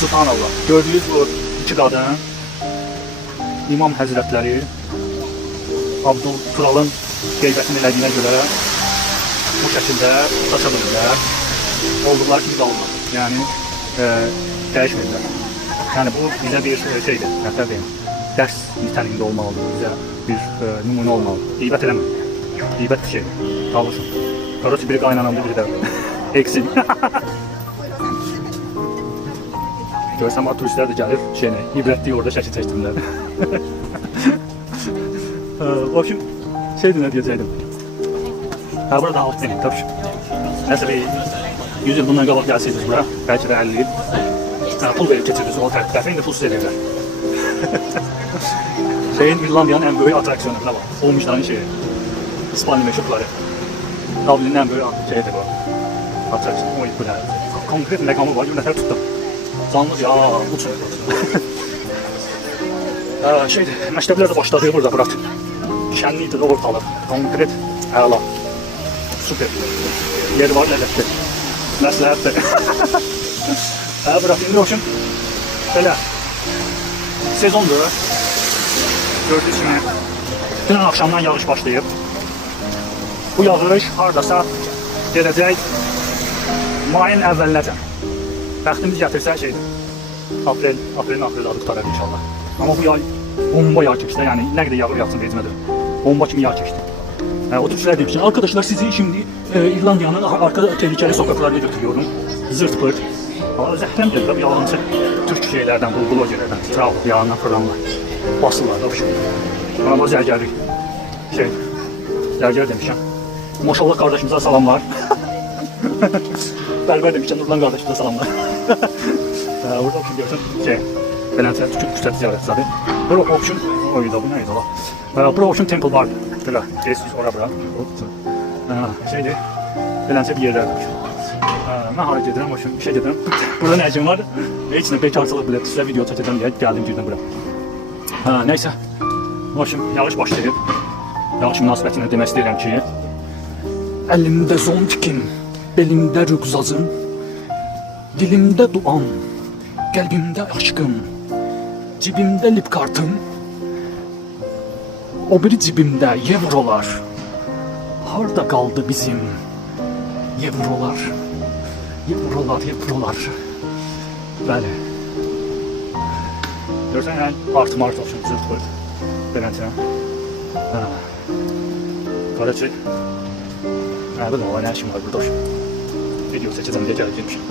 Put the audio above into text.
Subhanallah. Gördüğünüz bu iki qadın İmam Həzrətləri Abdülturalın qeybətini elədiyinə görə bu şəkildə taşa bilirlər. Olduqları kimi qalmır. Yəni dəyişmirlər. Yəni bu bizə bir şeydir, nəsə deyim, dərs nitəliyində olmalıdır, bizə bir nümunə olmalıdır. Qeybət eləmir. Qeybət bir şeydir. Qalmışım. Qarası biri qaynanamda, biri də eksin. Görsəm turistlər də gəlir, ibrətli orada şəkil çəkdirlər. O kim? Şeydir, nə deyəcəkdim? Burada alt benim, tabii. Nəsə bir 100 il bundan qabaq gəlsəydiniz bura, bəlkə də 50 il. Pul verib keçirdiniz o tərəfə, indi pulsuz edirlər. İrlandiyanın ən böyük atraksiyonu, nə var? Olmuşların şeyi. İspanya meşhurları. Dublin'in ən böyük şeyidir bu. Atraksiyon, o bu nədir? Konkret məqamı var, bir nəfər tuttum. Canlı ya, uçun. Şeydir, məktəblər də başladı burada, bırak. Şənlikdir, ortalıq, konkret, əla. Süper. Yeri var, ləzzətli. Məsləhətdir. Bırak, indi o üçün belə sezondur. Gördüyünüz kimi dünən axşamdan yağış başlayıb. Bu yağış haradasa gedəcək mayın əvvəlinəcən. Bəxtimiz gətirsə şeydir. Aprelin axırları qutarır inşallah. Amma bu yay bomba yağ keçdi. Yəni nə qədər yağır yağsın vecmədir. Bomba kimi yağ keçdi. Oturuşlar demişler. Arkadaşlar sizi şimdi İrlandiya'nın arka tehlikeli sokaklarına götürüyorum. Zırt pırt. Zəhləm gedir, yalancı Türk şeylərdən, bu blogerlərdən, travel, yağından fırlanlar. Basırlar da bu şey. Ama zərgərlik. Zərgər demişəm. Maşallah kardeşimize salamlar. Bərbər demişəm, Nurlan kardeşimize salamlar. Burada option görürsən, belənsə küçət ziyarətçiləri. Burada option, oydu, bu neydi ola? Burada option Temple Bar. Belə, geçsiz ora-bura. Şeydir, belənsə bir yerlərdir. Mən hara gedirəm, hoşum bir şey gedirəm. Burada nə əcim var? Heç nə bekarçılıq bilə, sizə video çəkəcəm deyə gəldim girdim bura. Neysə, hoşum yağış başlayıb. Yağış münasibətinə demək istəyirəm ki, əlimdə zontikim, belimdə rüqzazım, dilimdə duam, qəlbimdə aşkım, cibimdə lip kartım, o biri cibimdə evrolar. Harda qaldı bizim evrolar? Evrolar. Bəli. Görsən, artı-mart olsun, zırt bırt. Beləntirəm. Qaracı. Bilməm, nə işim var burada olsun. Video seçəcəm deyə gəlib girmişim.